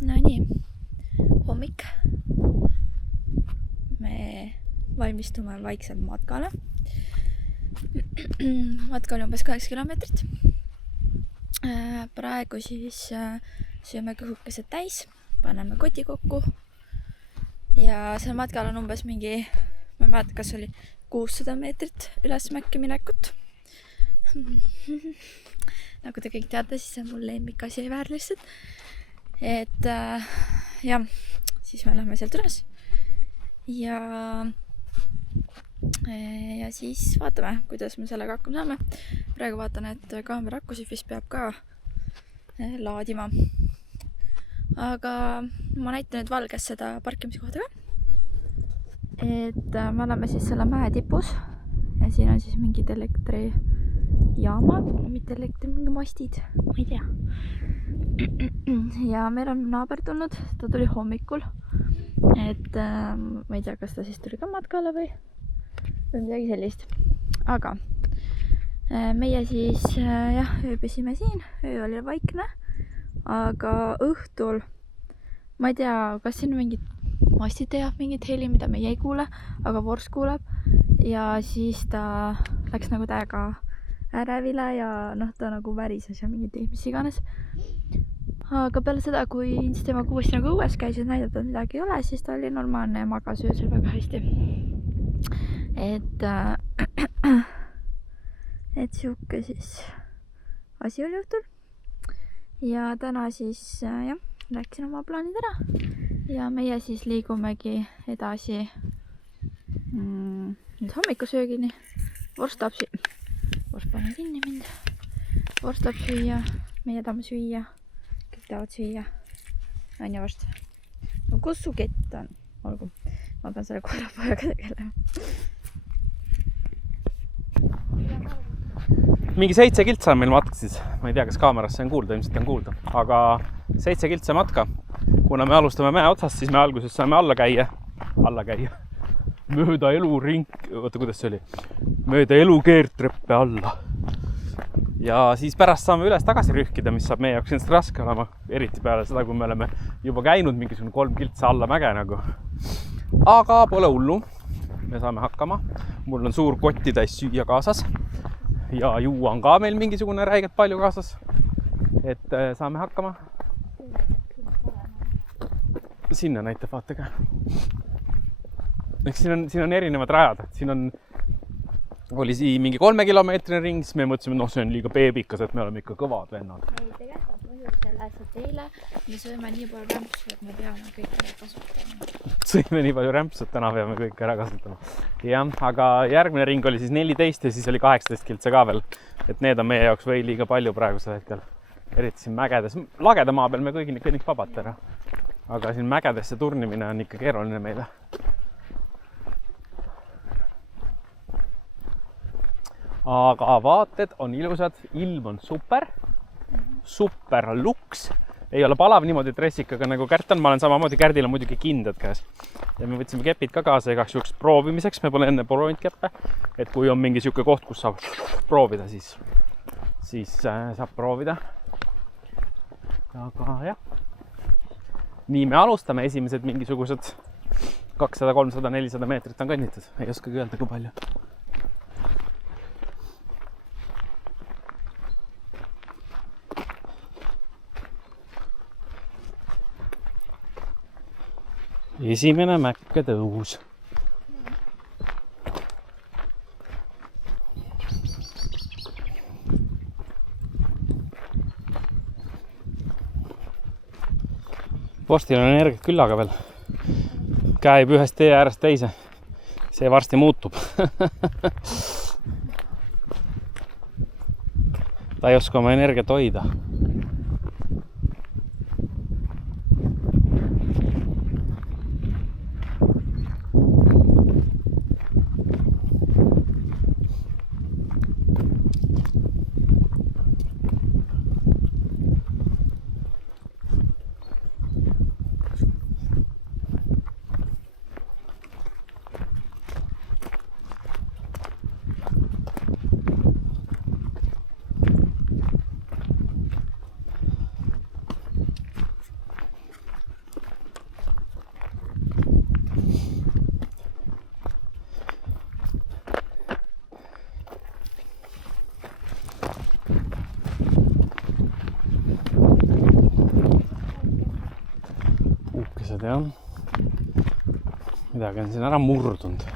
No nii, hommik. Me valmistume vaikselt matkale. Matka oli umbes 8 kilomeetrit. Praegu siis sööme kõhukesed täis, paneme koti kokku ja seal matkal on umbes mingi, ma ei mäleta, kas oli 600 meetrit üles mäkke minekut. Nagu te kõik teate, siis see on mul lemmikasi ei väär lihtsalt. Et jah, siis me lähme sealt üles ja siis vaatame, kuidas me sellega hakkama saame. Praegu vaatan, et kaamera akusid vist peab ka laadima. Aga ma näitan nüüd valges seda parkimiskohta ka. Et me oleme siis selle mäe tipus ja siin on siis mingid elektrijaamad, mitte mingi mastid, ma ei tea. Ja meil on naaber tulnud, ta tuli hommikul, et ma ei tea, kas ta siis tuli ka matkale või midagi sellist. Aga meie siis jah, ööbisime siin, öö oli vaikne, aga õhtul ma ei tea, kas siin mingid mastid teevad mingit heli, mida meie ei kuule, aga vorst kuuleb ja siis ta läks nagu täiega ärevile ja ta nagu värises ja mingid mis iganes. Aga peale seda, kui temaga uuesti nagu õues käis ja näidata, et midagi ei ole, siis ta oli normaalne ja magas öösel väga hästi. Et siuke siis asi oli õhtul. Ja täna siis jah, läksin oma plaanid ära ja meie siis liigumegi edasi nüüd hommikusöögini. Vorst pane kinni mind. Vorst tahab süüa, meie tahame süüa. Kõik tahavad süüa. On ju vorst? No kus su kett on? Olgu, ma pean selle koerapojaga tegelema. Mingi 7 kiltsa on meil matka siis. Ma ei tea, kas kaamerasse on kuulda, ilmselt on kuulda. Aga 7 kiltsa matka. Kuna me alustame mäe otsast, siis me alguses saame alla käia. Mööda kuidas see oli? Mööda elukeertreppe alla. Ja siis pärast saame üles tagasi rühkida, mis saab meie jaoks ennast raske olema. Eriti peale seda, kui me oleme juba käinud mingisugune 3 kiltsa alla mäge nagu. Aga pole hullu. Me saame hakkama. Mul on suur kotti täis süüa kaasas. Ja juua on ka meil mingisugune räiget palju kaasas. Et saame hakkama. Sinna näitab, vaata ka. Eks siin on erinevad rajad. Siin oli siin mingi 3 kilomeetrine ring, siis me mõtlesime, see on liiga beebikas, et me oleme ikka kõvad vennad. Ei, tegelikult on põhjus selles, et eile me sööme nii palju rämpsu, et me peame kõik ära kasutama. Sõime nii palju rämpsu, et täna peame kõik ära kasutama. Jah, aga järgmine ring oli siis 14 ja siis oli 18 kiltsa ka veel. Et need on meie jaoks või liiga palju praegusel hetkel. Eriti siin mägedes. Lageda maa peal me kõik vabalt ära. Aga siin mägedesse turnimine on ikka keeruline meile. Aga vaated on ilusad, ilm on super luks. Ei ole palav niimoodi dressikaga nagu Kärt on, ma olen samamoodi, Kärdil on muidugi kindad käes. Ja me võtsime kepid ka kaasa igaks juhuks proovimiseks, me pole enne proovinud keppe. Et kui on mingi siuke koht, kus saab proovida, siis saab proovida. Aga jah. Nii me alustame, esimesed mingisugused 200, 300, 400 meetrit on kõnnitud. Ei oskagi öelda, kui palju. Esimene mäkke tõus. Vorstil on energiat küllaga veel. Käib ühest tee äärest teise. See varsti muutub. Ta ei oska oma energiat hoida. läinud, jah. Midagi on siin ära murdunud.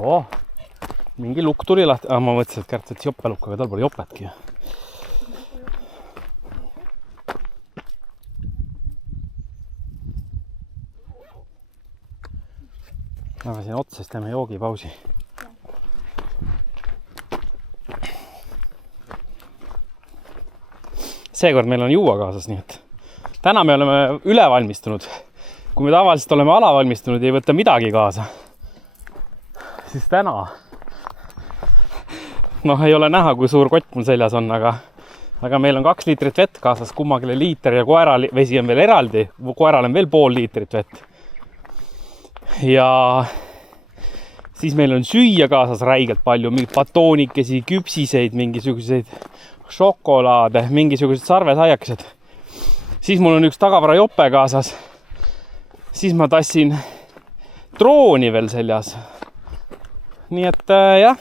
Oho, mingi lukk tuli lahti. Ma mõtlesin, et Kärt võttis jopelukku, aga tal pole jopetki. Aga siin otsa, siis teeme joogipausi. Seekord meil on juua kaasas, nii et täna me oleme üle valmistunud. Kui me tavaliselt oleme ala valmistunud ja ei võtta midagi kaasa, siis täna ei ole näha, kui suur kott mul seljas on, aga meil on 2 liitrit vett kaasas, kummagile liiter ja koera vesi on veel eraldi, koeral on veel pool liitrit vett. Ja siis meil on süüa kaasas räigelt palju, mingid batoonikesi, küpsiseid, mingisuguseid šokolaade, mingisugused sarvesaiakesed. Siis mul on üks tagavara jope kaasas. Siis ma tassin drooni veel seljas. Nii et jah,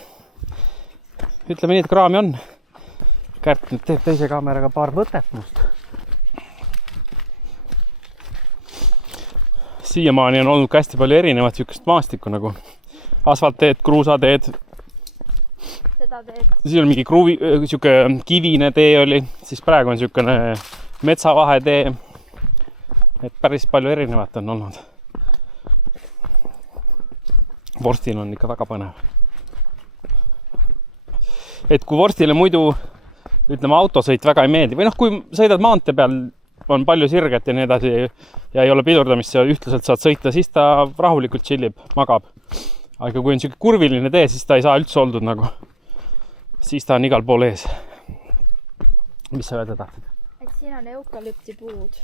ütleme nii, et kraami on. Kärt nüüd teeb teise kaameraga paar võtet must. Siiamaani on olnud ka hästi palju erinevat sükest maastikku nagu asfaltteed, kruusateed. Seda teed. Siin on mingi kivine tee oli, siis praegu on sükene metsavahetee. Et päris palju erinevat on olnud. Vorstil on ikka väga põnev. Et kui vorstile muidu, ütleme, autosõit väga ei meeldi, või kui sõidad maantee peal, on palju sirget ja nii edasi ja ei ole pidurdamist ja ühtlaselt saad sõita, siis ta rahulikult chillib, magab. Aga kui on siuke kurviline tee, siis ta ei saa üldse oldud nagu. Siis ta on igal pool ees. Mis sa öelda tahtsid? Et siin on eukalüpti puud.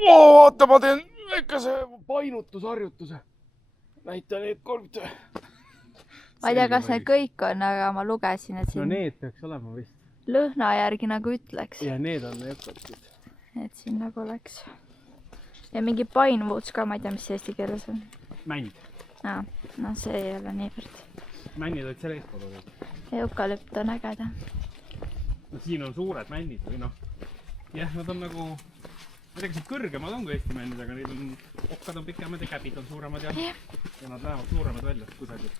Vaata, ma teen väikese painutusharjutuse. Näita need 3 Ma ei tea, kas need kõik on, aga ma lugesin, et siin need peaks olema vist. Lõhna järgi nagu ütleks. Ja need on eukalüptid. Et siin nagu oleks. Ja mingi pinewoods ka, ma ei tea, mis eesti keeles on. Männid. No see ei ole niivõrd. Männid olid selle eespool. Eukalüpt on ägeda. No siin on suured männid või jah, nad on nagu, ma ei tea, kas kõrgemad on kui Eesti männid, aga neil on okkad on pikemad ja käbid on suuremad ja nad lähevad suuremad välja kusagil.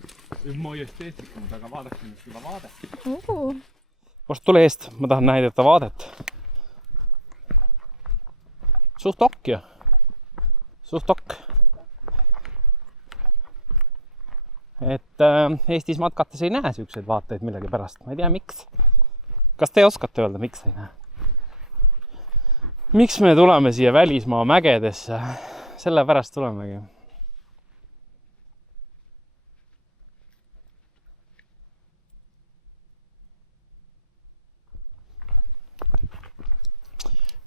Majesteetlikumad, aga vaadake nüüd seda vaadet. Vorst tule eest, ma tahan näidata vaadet. Suht okk ju. Suht okk. Et Eestis matkates ei näe siukseid vaateid millegi pärast. Ma ei tea, miks. Kas te oskate öelda, miks ei näe? Miks me tuleme siia välismaa mägedesse? Sellepärast tulemegi.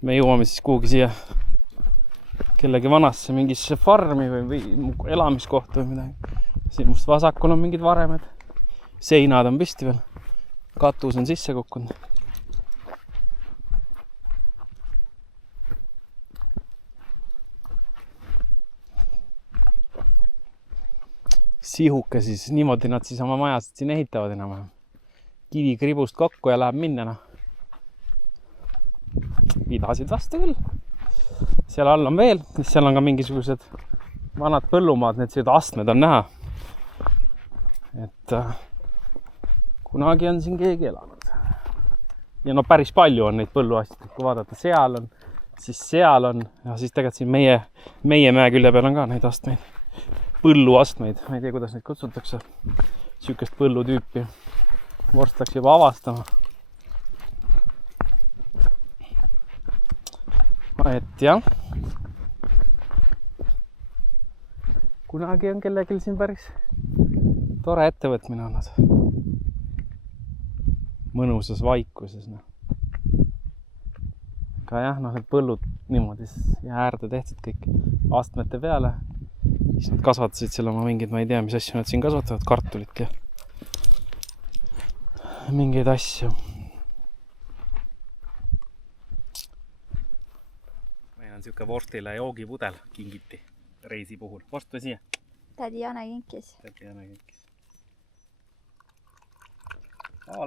Me jõuame siis kuhugi siia kellegi vanasse mingisse farmi või elamiskohta või midagi. Siin must vasakul on mingid varemed. Seinad on püsti veel. Katus on sisse kukkunud. Sihuke siis, niimoodi nad siis oma majasid siin ehitavad enam. Kivi kribust kokku ja läheb minna. Pidasid vastu küll. Seal all on veel, seal on ka mingisugused vanad põllumaad, need siia astmed on näha. Et kunagi on siin keegi elanud. Ja no päris palju on neid põlluastmeid, kui vaadata, seal on, siis seal on, ja siis tegelikult siin meie mäe külje peal on ka neid astmeid. Põlluastmeid, ma ei tea, kuidas neid kutsutakse. Sükest põllutüüpi. Vorst läks juba avastama. Et jah. Kunagi on kellegil siin päris tore ettevõtmine olnud. Mõnusas vaikuses. Aga jah, need põllud niimoodi siis ja äärde tehtud kõik astmete peale. Siis nad kasvatasid seal oma mingid, ma ei tea, mis asju nad siin kasvatavad, kartulit ja mingeid asju. Meil on siuke Vorstile joogipudel kingiti reisi puhul. Vorst, või siia? Tädi Jane kinkis. Tädi Jane kinkis.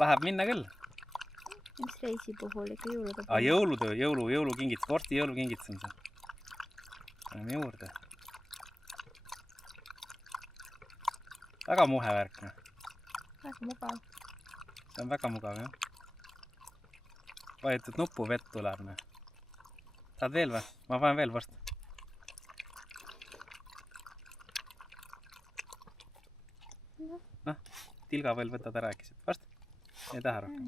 Läheb minna küll. Mis reisi puhul ikka jõulude puhul? Jõulukingits. Vorsti jõulukingits on see. Paneme juurde. Väga muhe värk. Väga mugav. See on väga mugav, jah. Vajutud nuppu, vett tuleb. Saad veel või? Ma panen veel varsti. Tilga veel võtad ära äkki siit. Varsti? Ei taha rohkem.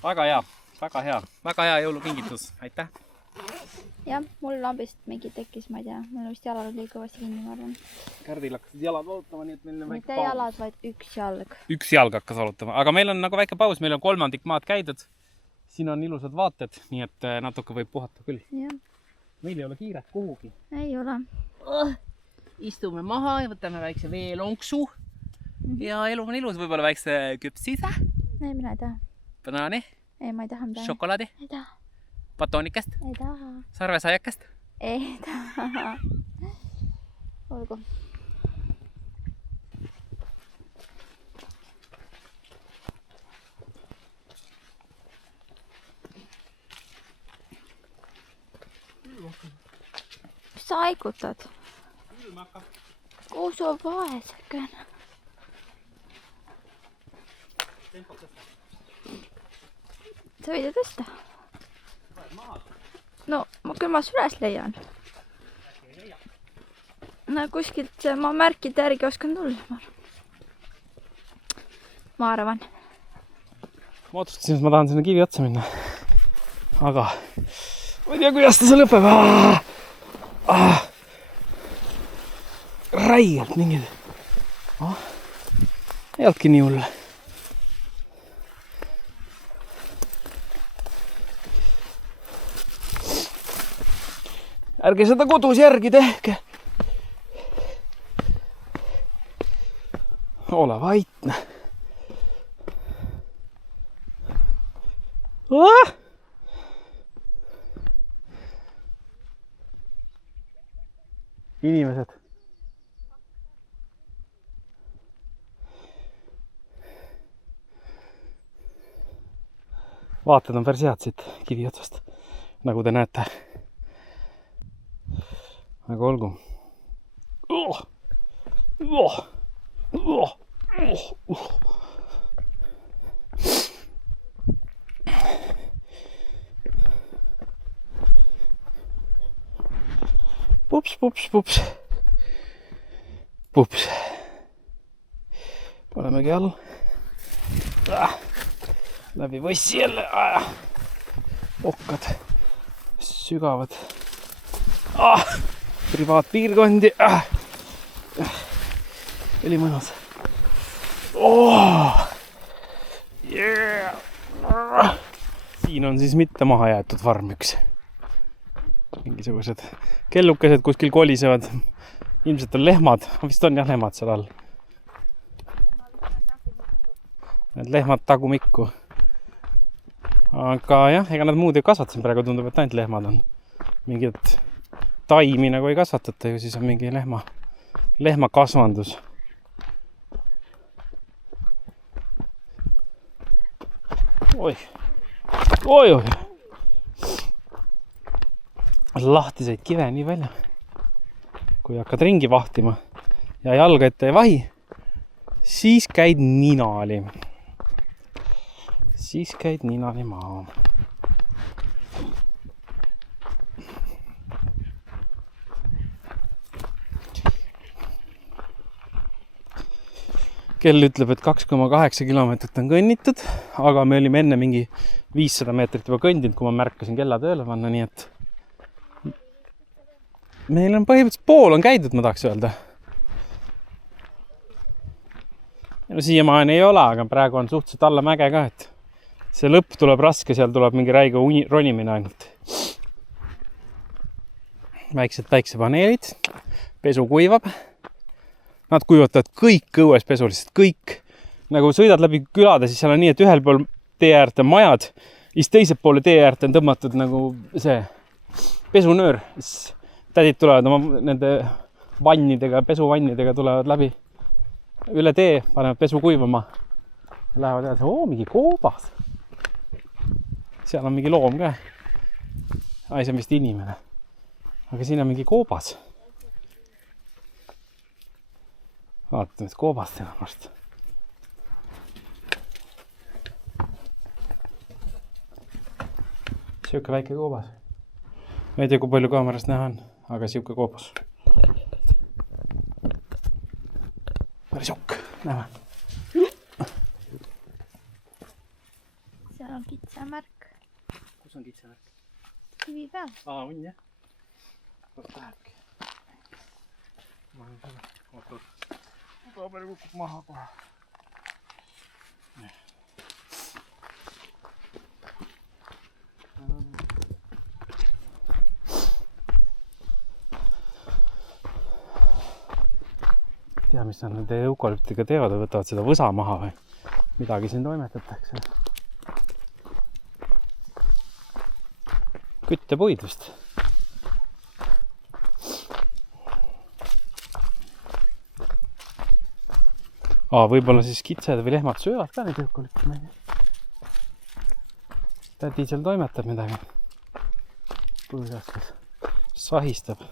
Väga hea. Väga hea jõulukingitus. Aitäh! Jah, mul lambist mingi tekkis, ma ei tea. Mul on vist jalad oli kõvasti kinni, ma arvan. Kärdil hakkasid jalad valutama, nii et meil on väike paus. Mitte jalad, vaid üks jalg. Üks jalg hakkas valutama. Aga meil on nagu väike paus. Meil on 3. maad käidud. Siin on ilusad vaated, nii et natuke võib puhata küll. Ja. Meil ei ole kiiret kuhugi. Ei ole. Istume maha ja võtame väikse veelonksu. Ja elu on ilus. Võib-olla väikse küpsise. Ei, mina ei taha. Banaani. Ei, ma ei taha midagi. Šokolaadi. Ei taha. Batonikest. Ei taha. Sarvesaiakest. Ei taha. Olgu. Mis sa haikutad? Kuhu sa vaesekene? Sa võid ju tõsta. No, ma küll ma üles leian. No kuskilt ma märkide järgi oskan tulla. Ma arvan. Ma otsustasin, et ma tahan sinna kivi otsa minna. Aga ma ei tea, kuidas ta see lõpeb. Räigelt mingid. Ei olnudki nii hull. Ärge seda kodus järgi tehke. Ole vaitne. Inimesed. Vaated on päris head siit kivi otsast, nagu te näete. Aga olgu. Pups. Panemegi all. Läbi võssi jälle. Okkad. Sügavad. Privaatpiirkondi. Oli mõnus. Siin on siis mitte maha jäetud farm üks. Mingisugused kellukesed kuskil kolisevad. Ilmselt on lehmad. Vist on jah lehmad seal all. Need lehmad tagumikku. Aga jah, ega nad muud ei kasvata. Praegu tundub, et ainult lehmad on. Mingid taimi nagu ei kasvatata ju, siis on mingi lehmakasvandus. Oi. Lahtiseid kive nii palju. Kui hakkad ringi vahtima ja jalga ette ei vahi, siis käid ninali. Maa. Kell ütleb, et 2,8 kilomeetrit on kõnnitud, aga me olime enne mingi 500 meetrit juba kõndinud, kui ma märkasin kella tööle panna, nii et meil on põhimõtteliselt pool on käidud, ma tahaks öelda. No siiamaani ei ole, aga praegu on suhteliselt alla mäge ka, et see lõpp tuleb raske, seal tuleb mingi räige ronimine ainult. Väiksed päiksepaneelid, pesu kuivab. Nad kuivatavad kõik õues pesu, lihtsalt kõik. Nagu sõidad läbi külade, siis seal on nii, et ühel pool tee äärte on majad, siis teised poole tee äärte on tõmmatud nagu see pesunöör. Siis tädid tulevad oma nende vannidega, pesuvannidega tulevad läbi üle tee, panevad pesu kuivama. Lähevad edasi, mingi koobas. Seal on mingi loom ka. See on vist inimene. Aga siin on mingi koobas. Vaatame, et koobast enam vast. Siuke väike koobas. Ma ei tea, kui palju kaamerast näha on, aga siuke koobas. Päris okk, näeme. Seal on kitsamärk. Kus on kitsamärk? Kivi peal. On jah? Lähebki. Oot. Paber kukub maha kohe. Tea, mis nad nende eukalüptiga teevad, võtavad seda võsa maha või midagi siin toimetatakse. Küttepuid vist. Võib-olla siis kitsed või lehmad söövad ka neid eukalüpti. Tädi seal toimetab midagi. Põõsastes sahistab.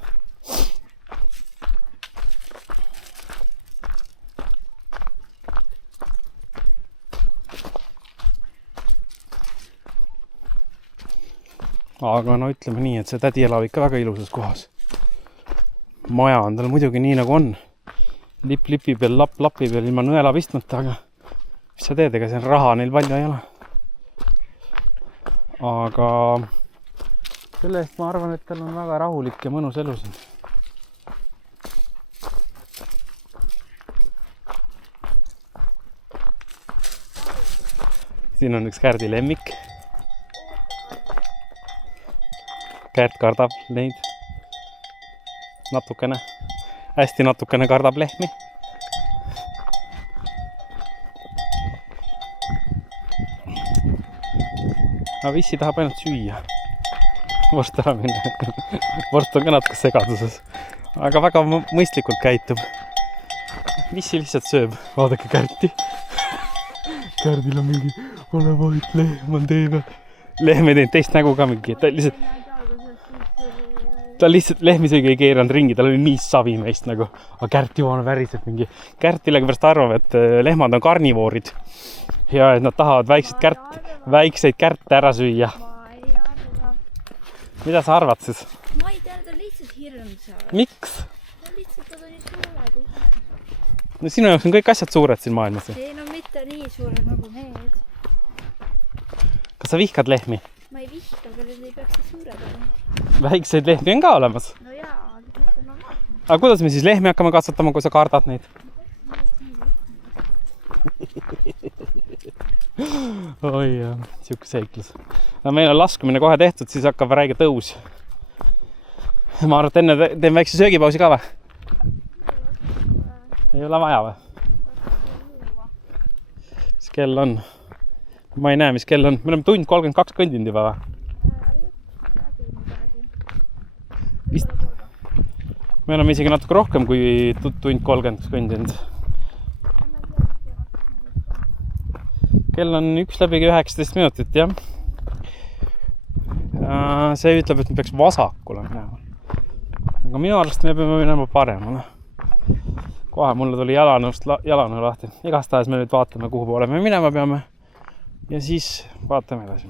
Aga no ütleme nii, et see tädi elab ikka väga ilusas kohas. Maja on tal muidugi nii nagu on. Lipp lipi peal, lapp lapi peal ilma nõela pistmata, aga mis sa teed, ega see raha neil palju ei ole. Aga selle eest ma arvan, et tal on väga rahulik ja mõnus elu siin. Siin on üks Kärdi lemmik. Kärt kardab neid natukene, hästi natukene kardab lehmi. Aga Vissi tahab ainult süüa. Vorst ära minna. Vorst on ka natuke segaduses, aga väga mõistlikult käitub. Vissi lihtsalt sööb. Vaadake Kärti. Kärdil on mingi, ole vait, lehm on tee peal. Lehm ei teinud teist nägu ka mingi, ta lihtsalt lehmisöögi ei keeranud ringi, tal oli nii savi meist nagu, aga Kärt juba on väriselt mingi. Kärtillegipärast arvab, et lehmad on karnivoorid ja et nad tahavad väikseid kärte ära süüa. Ma ei arva. Mida sa arvad siis? Ma ei tea, ta lihtsalt hirmsavad. Miks? Lihtsalt ta on nii suured. No sinu jaoks on kõik asjad suured siin maailmas. Ei, no mitte nii suured nagu need. Kas sa vihkad lehmi? Ma ei vihka, aga need ei peaks nii suured olema. Väikseid lehmi on ka olemas. No jaa, aga need on normaalne. Aga kuidas me siis lehmi hakkame kasvatama, kui sa kardad neid? Oi jah, siuke seiklus. No meil on laskumine kohe tehtud, siis hakkab räige tõus. Ma arvan, et enne teen väikse söögipausi ka või? Ei ole vaja või? Mis kell on? Ma ei näe, mis kell on. Me oleme tund 32 kõndinud juba või? Me oleme isegi natuke rohkem kui tund 30 kõndinud. Kell on 1:19 minutit, jah. See ütleb, et me peaks vasakule minema. Aga minu arust me peame minema paremale. Kohe mulle tuli jalanõu lahti. Igastahes me nüüd vaatame, kuhu poole me minema peame. Ja siis vaatame edasi.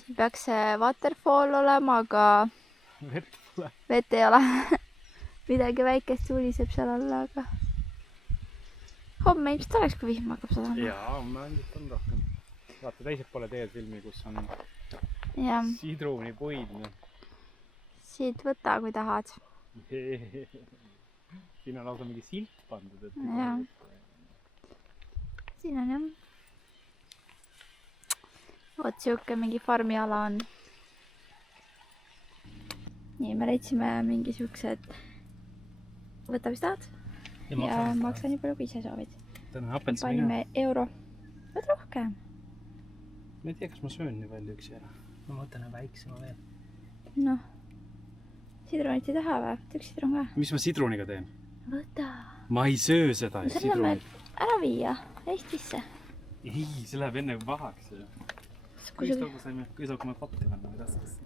Siin peaks see waterfall olema, aga vett ei ole. Midagi väikest suuliseb seal alla, aga homme ilmselt oleks, kui vihm hakkab sadama. Jaa, homme ilmselt on rohkem. Vaata teised poole teed filmi, kus on sidruni puid. Siit võta, kui tahad. Siin on lausa mingi silt pandud. Jaa. siin on jah. Vot siuke mingi farmiala on. Nii, me leidsime mingi siuksed, võta mis tahad ja maksa nii palju, kui ise soovid. Panime euro. Võt rohkem. Ma ei tea, kas ma söön nii palju üksi ära. Ma võtan väiksema veel. Noh, sidrunit ei taha või? Üks sidrun ka. Mis ma sidruniga teen? Võta. Ma ei söö seda. Selle me ära viia Eestisse. Ei, see läheb enne pahaks. Kõisaugu ma potti panna või taskas.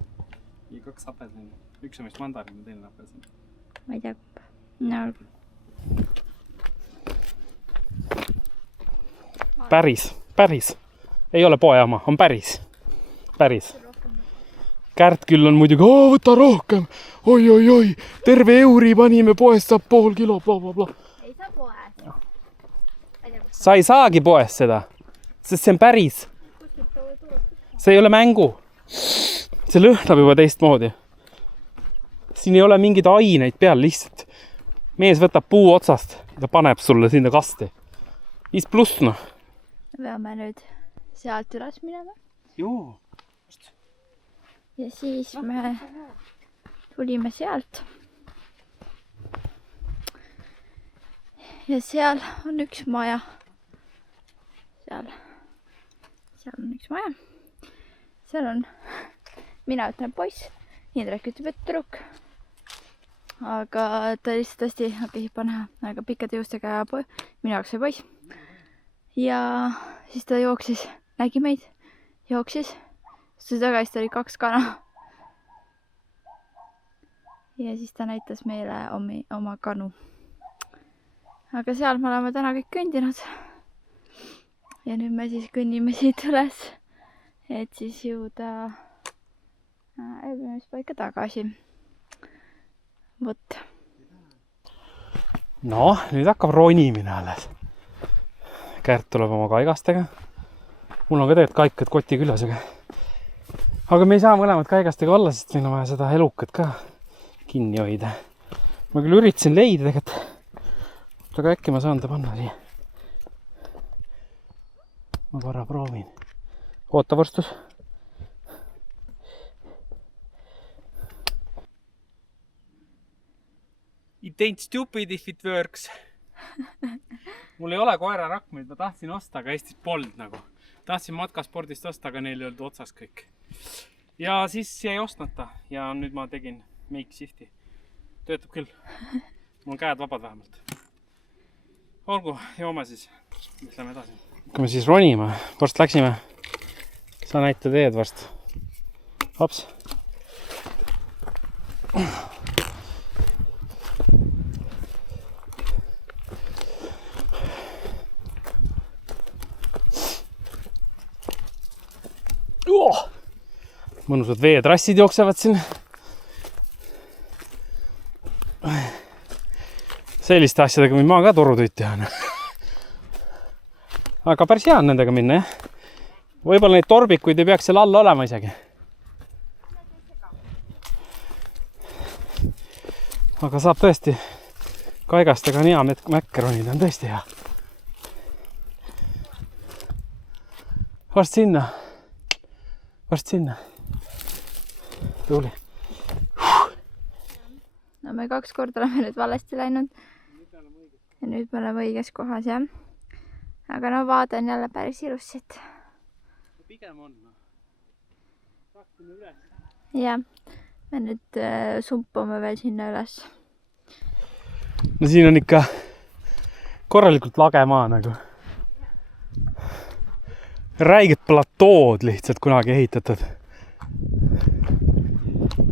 Ja 2 apelsini. Üks on vist mandarin ja teine apelsin. Ma ei tea. No. Päris. Ei ole poeama, on päris. Kärt küll on muidugi, võta rohkem. Oi. Terve euri panime poest, saab pool kilo, bla. Ei saa poes. Sa ei saagi poes seda, sest see on päris. See ei ole mängu. See lõhnab juba teistmoodi. Siin ei ole mingeid aineid peal, lihtsalt. Mees võtab puu otsast ja paneb sulle sinna kasti. 5+, noh. Me peame nüüd sealt üles minema. Joo. Ja siis me tulime sealt. Ja seal on üks maja. Seal on üks maja. Seal on, mina ütlen poiss, Indrek ütleb, et tüdruk. Aga ta lihtsalt tõesti hakkas juba näha väga pikkade juustega ja minu jaoks oli poiss. Ja siis ta jooksis, nägi meid, jooksis. Siis tagasi oli 2 kana. Ja siis ta näitas meile oma kanu. Aga seal me oleme täna kõik kõndinud. Ja nüüd me siis kõnnime siit üles, et siis jõuda ööbimispaika tagasi. Vot. No, nüüd hakkab ronimine alles. Kärt tuleb oma kaigastega. Mul on ka tegelikult kaikad koti küljes, aga me ei saa mõlemad kaigastega olla, sest meil on vaja seda elukat ka kinni hoida. Ma küll üritasin leida tegelikult, aga äkki ma saan ta panna siia. Ma korra proovin. Oota võrstus. It ain't stupid if it works. Mul ei ole koerarakmeid, ma tahtsin osta, aga Eestis polnud nagu. Tahtsin matkaspordist osta, aga neil ei olnud otsas kõik. Ja siis jäi ostnata ja nüüd ma tegin make shifti. Töötab küll. Mul on käed vabad vähemalt. Olgu, joome siis. Lähme edasi. Kui me siis ronime, varst läksime. Sa näita teed varst. Hops. Mõnusad veetrassid jooksevad siin. Selliste asjadega võin ma ka torutuid teha. Aga päris hea on nendega minna, jah. Võib-olla neid torbikuid ei peaks seal all olema isegi. Aga saab tõesti kaigastega on hea mäkkeronid, on tõesti hea. Varst sinna. Tuli. No me 2 korda oleme nüüd valesti läinud. Ja nüüd me oleme õiges kohas, jah. Aga no vaade on jälle päris ilus siit. Pigem on. Ja, me nüüd sumpame veel sinna üles. No siin on ikka korralikult lage maa nagu. Räiged platood lihtsalt kunagi ehitatud.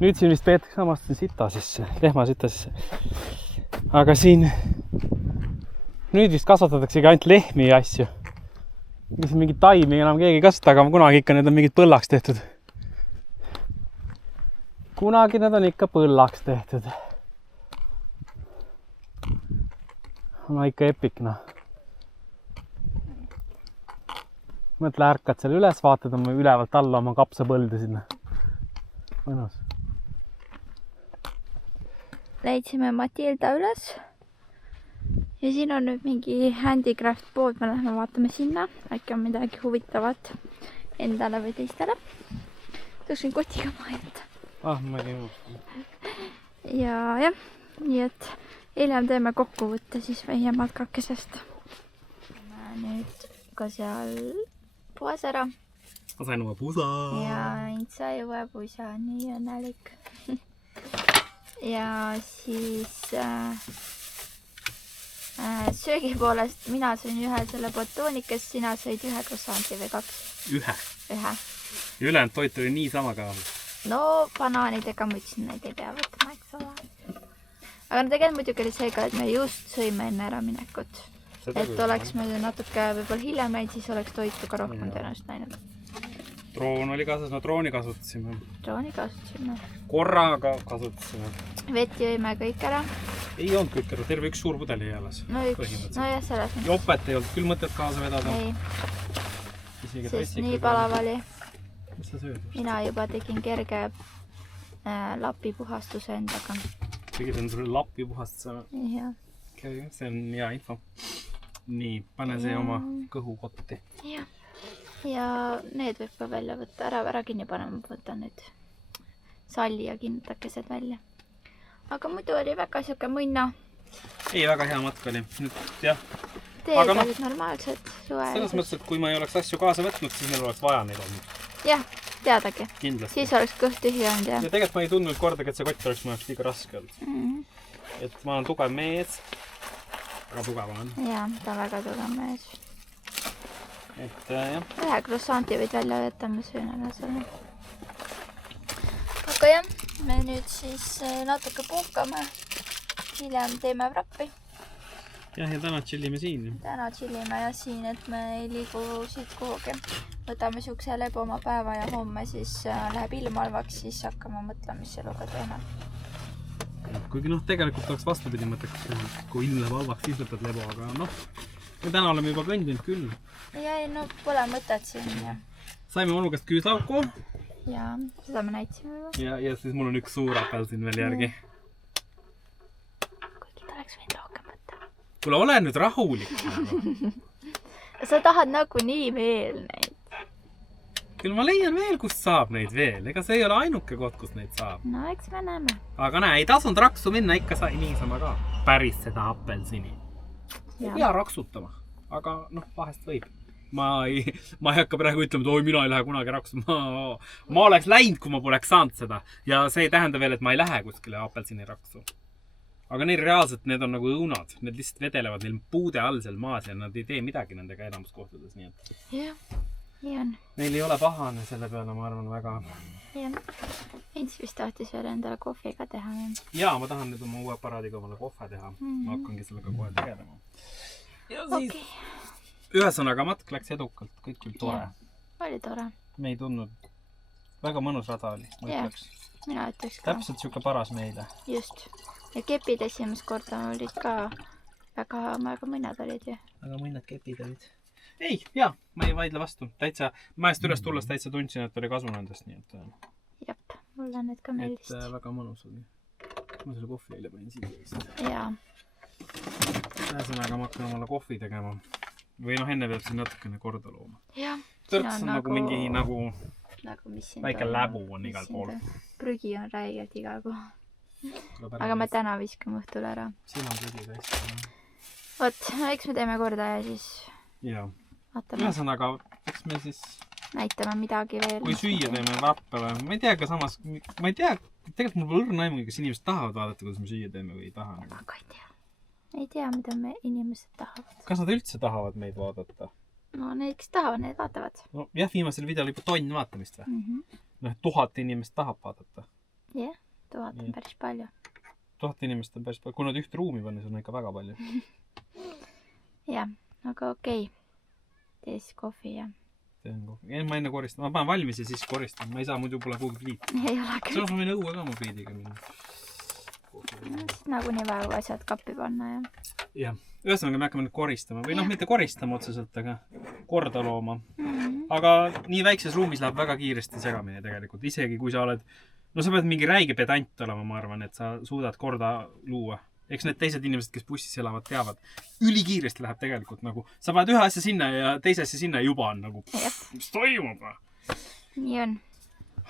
Nüüd siin vist peetakse samast sita sisse, lehma sita sisse. Aga siin nüüd vist kasvatataksegi ainult lehmi ja asju. Siin mingi taimi enam keegi kasvata, aga kunagi ikka need on mingid põllaks tehtud. Kunagi need on ikka põllaks tehtud. On ikka epikna. Mõtle, ärkad seal üles, vaatad oma ülevalt alla oma kapsapõlde sinna. Mõnus. Leidsime Matilda üles ja siin on nüüd mingi handicraft pood, me lähme vaatame sinna, äkki on midagi huvitavat endale või teistele. Tõksin kotiga maha jätta. Ma ei tea. Ja jah, nii et hiljem teeme kokkuvõtte siis meie matkakesest. Nüüd ka seal puhas ära. Ma sain oma pusa. Ja Int sai uue pusa, nii õnnelik. Ja siis söögi poolest mina sõin ühe selle batoonikest, sina sõid ühe croissanti või 2? Ühe. Ühe. Ja ülejäänud toit oli nii sama ka. No banaanidega ma ütlesin, neid ei pea võtma, eks ole. Aga no tegelikult muidugi oli see ka, et me just sõime enne ära minekut. Et oleks me natuke võib-olla hiljem näinud, siis oleks toitu ka rohkem tõenäoliselt näinud. Droon oli kaasas, no drooni kasutasime. Drooni kasutasime. Korraga kasutasime. Vett jõime kõik ära. Ei olnud kõik ära, terve üks suur pudel jäi alles. No üks, no jah, selles mõttes. Jopet ei olnud küll mõtet kaasa vedada. Ei, sest nii palav oli. Mis sa sööd? Mina juba tegin kerge lapi puhastuse endaga. Tegid endale lapi puhastuse? Jah. Okay, see on hea info. Nii, pane see oma kõhukotti. Jah. Ja need võib ka välja võtta, ära kinni panema, võtan nüüd salli ja kinnitakesed välja. Aga muidu oli väga siuke mõnna. Ei, väga hea matk oli. Nüüd, jah. Teed olid normaalsed suve. Selles mõttes, et kui ma ei oleks asju kaasa võtnud, siis meil oleks vaja neid olnud. Jah, teadagi. Kindlasti. Siis oleks kõht tühi olnud, jah. Ja tegelikult ma ei tundnud kordagi, et see kott oleks mu jaoks liiga raske olnud. Et ma olen tugev mees. Väga tugev on. Jaa, ta on väga tugev mees. Et jah. Ühe croissanti võid välja jätta, ma söön ära selle. Aga jah, me nüüd siis natuke puhkame. Hiljem teeme vrappi. Jah, ja täna chillime siin. Täna chillime ja siin, et me ei liigu siit kuhugi. Võtame siukse leboma päeva ja homme siis läheb ilm halvaks, siis hakkame mõtlema, mis eluga teeme. Kuigi tegelikult oleks vastupidi mõtteks, kui ilm läheb halvaks, siis võtad lebo, aga me täna oleme juba kõndinud küll. Ja ei, no pole mõtet siin. Ja. Saime onukast küüslauku. Ja, seda me näitsime juba. Ja siis mul on üks suur apelsin veel järgi. Kuigi ta oleks võinud rohkem võtta. Kuule, ole nüüd rahulik. Sa tahad nagu nii veel neid. Küll ma leian veel, kust saab neid veel. Ega see ei ole ainuke koht, kus neid saab. No, eks me näeme. Aga näe, ei tasunud raksu minna, ikka sai niisama ka. Päris seda apelsini. Ei pea raksutama, aga vahest võib. Ma ei hakka praegu ütlema, et oi, mina ei lähe kunagi raksu. Ma oleks läinud, kui ma poleks saanud seda. Ja see ei tähenda veel, et ma ei lähe kuskile apelsini raksu. Aga neil reaalselt need on nagu õunad. Need lihtsalt vedelevad neil puude all seal maas ja nad ei tee midagi nendega enamuskohtades. Jah, nii on. Neil ei ole pahane selle peale, ma arvan, väga. Jah. Ents vist tahtis veel endale kohvi ka teha. Jaa, ma tahan nüüd oma uue aparaadiga omale kohve teha. Ma hakkangi sellega kohe tegelema. Ja siis ühesõnaga matk läks edukalt, kõik küll tore. Oli tore. Me ei tundnud. Väga mõnus rada oli, ma ütleks. Mina ütleks ka. Täpselt siuke paras meile. Just. Ja kepid esimest korda olid ka väga mõnnad olid ju. Väga mõnnad kepid olid. Ei, jaa, ma ei vaidle vastu. Täitsa, maest üles tulles täitsa tundsin, et oli kasu nendest. Nii et... Jep, mulle need ka meeldist. Et väga mõnus oli. Ma selle kohvi eile panin siia vist. Jaa. Ühesõnaga ma hakkan omale kohvi tegema. Või enne peab siin natukene korda looma. Jah. Tõrks on nagu mingi väike läbu on igal pool. Prügi on räigelt igal pool. Aga me täna viskame õhtul ära. Siin on prügi täis. Vot, eks me teeme korda ja siis... Jaa. Ühesõnaga, eks me siis... Näitame midagi veel. Kui süüa teeme vappe või... Ma ei tea ka samas... Ma ei tea... Tegelikult mul pole õrna aimugi, kas inimesed tahavad vaadata, kuidas me süüa teeme või ei taha. Aga ei tea. Ei tea, mida me inimesed tahavad. Kas nad üldse tahavad meid vaadata? No need, kes tahavad, need vaatavad. No jah, viimasel videol juba tonn vaatamist või? 1000 inimest tahab vaadata. Jah, 1000 on päris palju. 1000 inimest on päris palju. Kui nad ühte ruumi pannes, on ikka väga palju. Jah, aga okei. Tee siis kohvi ja... Teen kohvi. Ma enne koristan. Ma panen valmis ja siis koristan. Ma ei saa, muidu pole kuhugi pliit. Ei ole küll. Selles ma võin õue ka oma pliidiga minna. Nagu nii vaja asjad kappi panna, jah. Jah. Ühesõnaga me hakkame nüüd koristama. Või mitte koristama otseselt, aga korda looma. Aga nii väikses ruumis läheb väga kiiresti segamine tegelikult. Isegi kui sa oled... No sa pead mingi räige pedant olema, ma arvan, et sa suudad korda luua. eks need teised inimesed, kes bussis elavad, teavad. Ülikiiresti läheb tegelikult nagu, sa paned ühe asja sinna ja teise asja sinna ja juba on nagu, mis toimub? Nii on.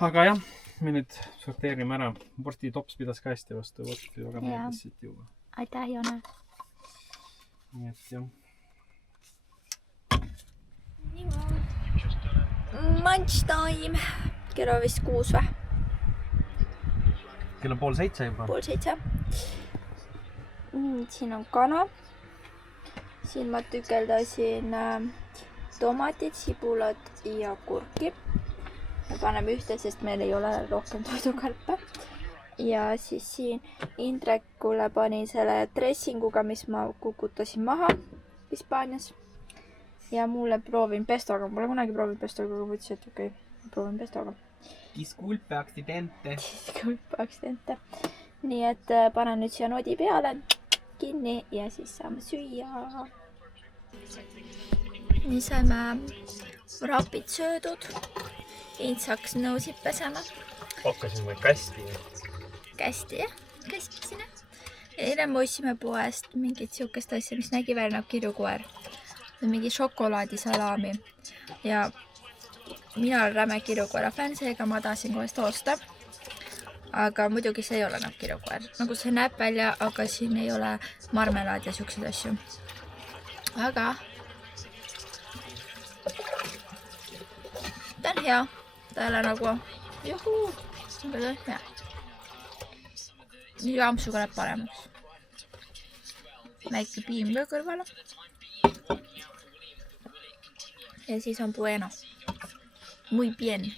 Aga jah, me nüüd sorteerime ära. Vorsti tops pidas ka hästi vastu. Vorsti väga meeldis siit juba. Aitäh, Jone. Nii et jah. Lunchtime. Kell on vist 6 või? Kell on 6:30 juba. 6:30. Siin on kana. Siin ma tükeldasin tomatid, sibulat ja kurki. Me paneme ühte, sest meil ei ole rohkem toidukarpe. Ja siis siin Indrekule panin selle dressinguga, mis ma kukutasin maha Hispaanias. Ja mulle proovin pestoga. Mulle kunagi proovin pestoga, aga võtsin, et okei, proovin pestoga. Disculpe accidente. Disculpe accidente. Nii et panen nüüd siia nodi peale kinni ja siis saame süüa. Nii saime rapid söödud. Ints hakkas nõusid pesema. Hakkasin või kästi. Kästi, jah. Käspisime. Eile me ostsime poest mingit siukest asja, mis nägi välja nagu kirjukoer. Mingi šokolaadisalami. Ja mina olen räme kirjukoera fänn, seega ma tahtsin kohe seda osta. Aga muidugi see ei ole nagu kirjukoer. Nagu see näeb välja, aga siin ei ole marmelaad ja siukseid asju. Aga ta on hea. Ta ei ole nagu juhuu. Aga ta on hea. Nii ampsuga läheb paremaks. Väike piim ka kõrvale. Ja siis on bueno. Muy bien.